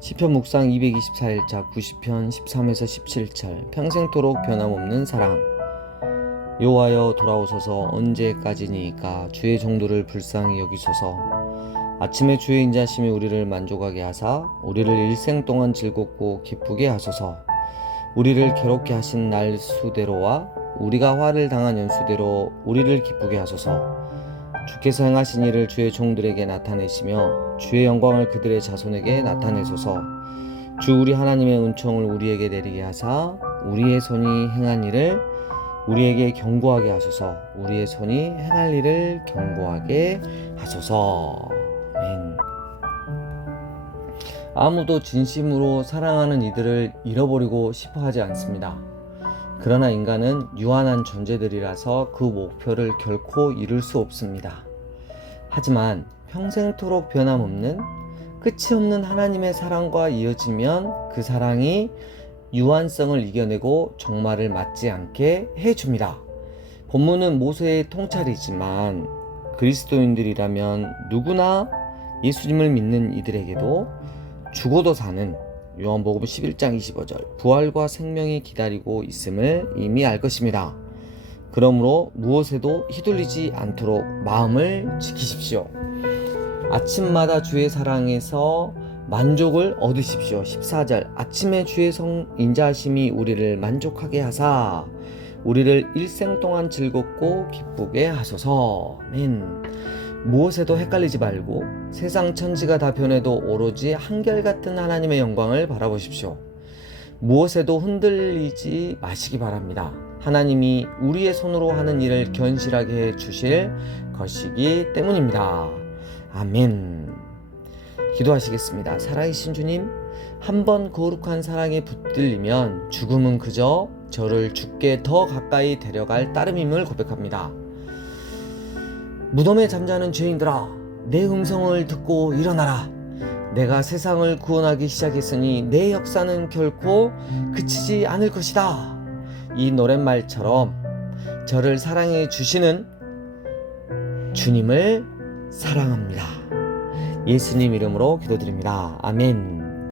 시편 묵상 224일차 90편 13에서 17절. 평생토록 변함없는 사랑. 여호와여 돌아오소서. 언제까지니까 주의 종도를 불쌍히 여기소서. 아침에 주의 인자심이 우리를 만족하게 하사 우리를 일생 동안 즐겁고 기쁘게 하소서. 우리를 괴롭게 하신 날 수대로와 우리가 화를 당한 연수대로 우리를 기쁘게 하소서 주께서 행하신 일을 주의 종들에게 나타내시며 주의 영광을 그들의 자손에게 나타내소서 주 우리 하나님의 은총을 우리에게 내리게 하사 우리의 손이 행한 일을 우리에게 경고하게 하소서 우리의 손이 행할 일을 경고하게 하소서 아멘. 아무도 진심으로 사랑하는 이들을 잃어버리고 싶어 하지 않습니다. 그러나 인간은 유한한 존재들이라서 그 목표를 결코 이룰 수 없습니다. 하지만 평생토록 변함없는 끝이 없는 하나님의 사랑과 이어지면 그 사랑이 유한성을 이겨내고 종말을 맞지 않게 해줍니다. 본문은 모세의 통찰이지만 그리스도인들이라면 누구나 예수님을 믿는 이들에게도 죽어도 사는 요한복음 11장 25절 부활과 생명이 기다리고 있음을 이미 알 것입니다. 그러므로 무엇에도 휘둘리지 않도록 마음을 지키십시오. 아침마다 주의 사랑에서 만족을 얻으십시오. 14절 아침에 주의 성 인자하심이 우리를 만족하게 하사 우리를 일생 동안 즐겁고 기쁘게 하소서. 아멘. 무엇에도 헷갈리지 말고 세상 천지가 다 변해도 오로지 한결같은 하나님의 영광을 바라보십시오. 무엇에도 흔들리지 마시기 바랍니다. 하나님이 우리의 손으로 하는 일을 견실하게 해 주실 것이기 때문입니다. 아멘. 기도하시겠습니다. 살아계신 주님, 한번 거룩한 사랑에 붙들리면 죽음은 그저 저를 죽게 더 가까이 데려갈 따름임을 고백합니다. 무덤에 잠자는 죄인들아, 내 음성을 듣고 일어나라. 내가 세상을 구원하기 시작했으니 내 역사는 결코 그치지 않을 것이다. 이 노랫말처럼 저를 사랑해 주시는 주님을 사랑합니다. 예수님 이름으로 기도드립니다. 아멘.